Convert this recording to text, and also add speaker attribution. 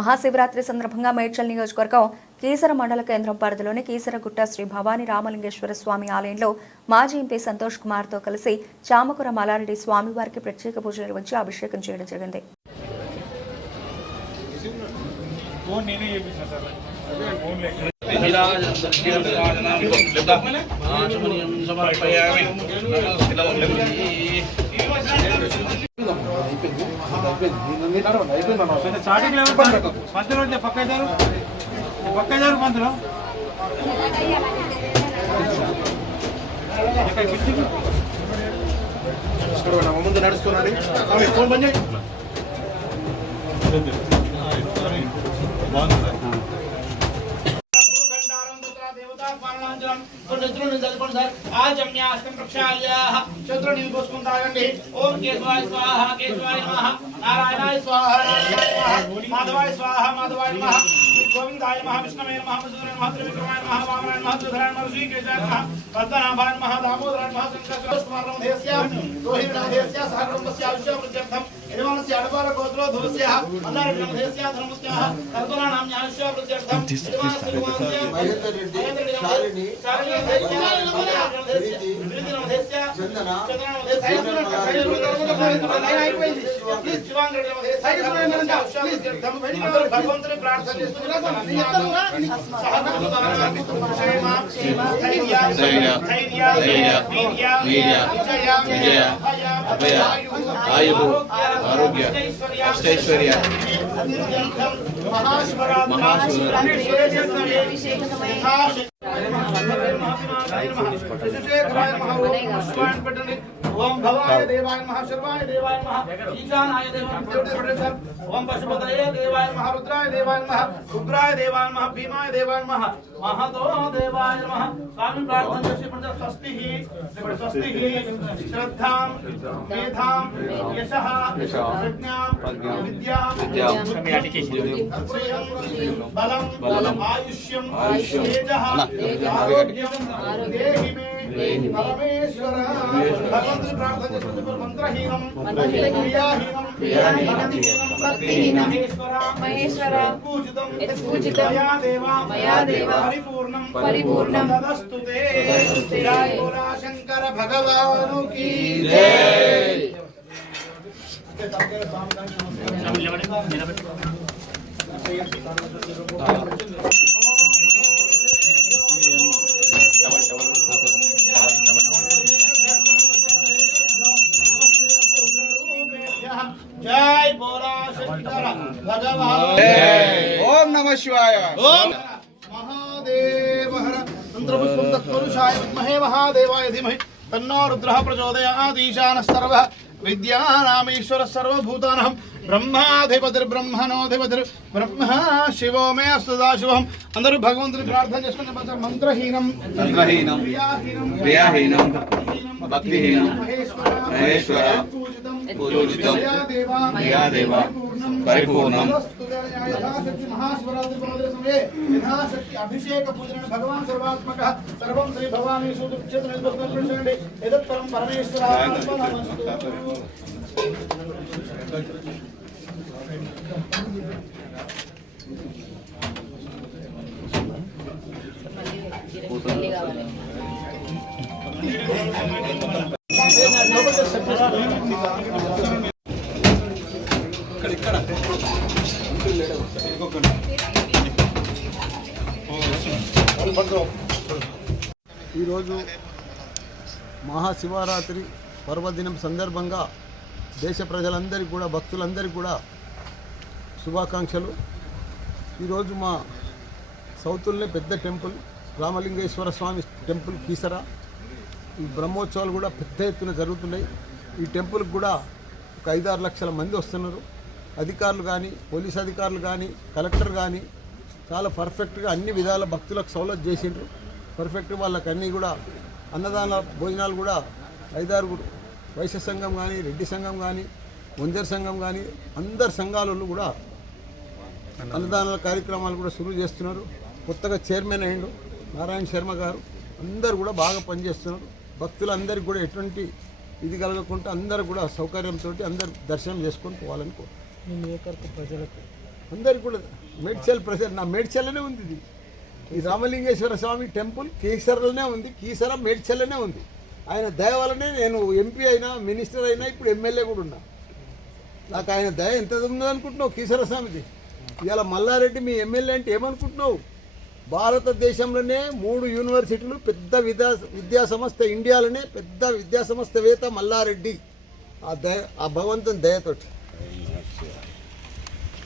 Speaker 1: మహాశివరాత్రి సందర్భంగా మేడ్చల్ నియోజకవర్గం కీసర మండల కేంద్రం పరిధిలోని కీసరగుట్ట శ్రీ భవానీ రామలింగేశ్వర స్వామి ఆలయంలో మాజీ ఎంపీ సంతోష్ కుమార్తో కలిసి చామకుర మలారెడ్డి స్వామివారికి ప్రత్యేక పూజలు నిర్వహించి అభిషేకం చేయడం జరిగింది.
Speaker 2: ఫోన్ నేనే సార్. ఫోన్ లేక
Speaker 3: సమర్పయామి
Speaker 2: పంతులు పక్క ఇద్దరు పక్క ఇద్దరు పంతులు ఇక్కడ सर
Speaker 3: आज जम्यास्तं प्रक्षाल्याः। शत्रु नील
Speaker 4: पुष्पं तागंडे ओम केशवाय स्वाहा केशवाय नमः। नारायणाय स्वाहा नारायणाय माधवाय स्वाहा माधवाय नमः। गोविंदाय नमः विष्णवे नमः मधुरे नमः त्रिविक्रमाय नमः वामनाय नमः सुधराय नमः श्रीकेशाय नमः पद्मनाभाय नमः दामोदराय नमः शंकर कुमार नमः दोहि नमः सहक्रमस्य आवश्यकम् यजमानस्य अडवार गोत्रो धुरस्याः अन्नारण्यं देस्याः धर्मस्याः कर्तुराणां न्यायस्य प्रत्यर्थं यजमानस्य మహేందర్ రెడ్డి శాలిని భగవంతుని ప్రార్థన
Speaker 3: విజయ అభయ ఆయు ఆరోగ్య అష్టైశ్వర్య.
Speaker 4: महाशिवरात्रि। ओम भवाय हाँ। देवाय नमः सर्वाय देवाय नमः ईशानाय देवाय नमः ओम पशुपतये देवाय नमः रुद्राय देवाय नमः उग्राय देवाय नमः भीमाय देवाय नमः महतो देवाय नमः स्वामी प्रार्थना से पंच स्वस्ति ही स्वस्ति ही श्रद्धां मेधां यशः
Speaker 3: प्रज्ञां
Speaker 4: विद्यां
Speaker 3: बलं
Speaker 4: बलम् आयुष्यं तेजः आरोग्यं। देहं పరమేశ్వర భగవంతుని ప్రార్థన చేస్తున్నప్పుడు మంత్రహీనం క్రియాహీనం భక్తిహీనం మహేశ్వర పూజితం
Speaker 1: యత్పూజితం
Speaker 4: మయా దేవ
Speaker 1: మయా దేవ
Speaker 4: పరిపూర్ణం
Speaker 1: పరిపూర్ణం
Speaker 4: తదస్తుతే
Speaker 1: తదస్తుతే
Speaker 4: జై బోలా శంకర భగవాను కీ डबल ओम नमः शिवाय। महादेव मंत्रपुष्पं तत्पुरुषाय महादेवाय धीमहि। तन्नो బ్రహ్మాధిపతిర్బ్రహ్మణోధిపతిర్ బ్రహ్మ శివో మే అస్తు దాశివం అందరూ భగవంతుని ప్రార్థన చేసుకున్న మంత్రహీనం
Speaker 3: మంత్రహీనం
Speaker 4: క్రియాహీనం భక్తిహీనం మహేశ్వర పూజితం
Speaker 3: క్రియాదేవ పరిపూర్ణం
Speaker 4: అభిషేక పూజన భగవాన్ సర్వాత్మక సర్వం శ్రీ భవానీ సూదు పరమేశ్వర Thank you.
Speaker 5: ఈరోజు మహాశివరాత్రి పర్వదినం సందర్భంగా దేశ ప్రజలందరికీ కూడా భక్తులందరికీ కూడా శుభాకాంక్షలు. ఈరోజు మా సౌతుల్నే పెద్ద టెంపుల్ రామలింగేశ్వర స్వామి టెంపుల్ కీసరా. ఈ బ్రహ్మోత్సవాలు కూడా పెద్ద ఎత్తున జరుగుతున్నాయి. ఈ టెంపుల్కి కూడా ఒక ఐదారు లక్షల మంది వస్తున్నారు. అధికారులు కానీ పోలీస్ అధికారులు కానీ కలెక్టర్ కానీ చాలా పర్ఫెక్ట్గా అన్ని విధాల భక్తులకు సౌలభ్యం చేసిండ్రు. పర్ఫెక్ట్ వాళ్ళకి అన్నీ కూడా అన్నదాన భోజనాలు కూడా ఐదారు వైశ్య సంఘం కానీ రెడ్డి సంఘం కానీ వంజర్ సంఘం కానీ అందరు సంఘాలలో కూడా అన్నదానాల కార్యక్రమాలు కూడా సురువు చేస్తున్నారు. కొత్తగా చైర్మన్ అయిండు నారాయణ శర్మ గారు. అందరు కూడా బాగా పనిచేస్తున్నారు. భక్తులందరికీ కూడా ఎటువంటి ఇది కలగకుండా అందరూ కూడా సౌకర్యంతో అందరు దర్శనం చేసుకొని పోవాలని కోరు.
Speaker 6: మీ నియోజకవర్గ ప్రజలకు.
Speaker 5: అందరికి కూడా మేడ్చల్ ప్రజలు నా మేడ్చల్లోనే ఉంది ఇది. ఈ రామలింగేశ్వర స్వామి టెంపుల్ కీసరలోనే ఉంది కీసర మేడ్చల్లోనే ఉంది. ఆయన దయ వల్లనే నేను ఎంపీ అయినా మినిస్టర్ అయినా ఇప్పుడు ఎమ్మెల్యే కూడా ఉన్నా. నాకు ఆయన దయ ఎంత ఉందో అనుకుంటున్నావు కీసర స్వామిది? ఇవాళ మల్లారెడ్డి మీ ఎమ్మెల్యే అంటే ఏమనుకుంటున్నావు? భారతదేశంలోనే మూడు యూనివర్సిటీలు పెద్ద విద్యా విద్యా సంస్థ ఇండియాలోనే పెద్ద విద్యా సంస్థవేత్త మల్లారెడ్డి. ఆ దయ ఆ భగవంతుని దయతోటి.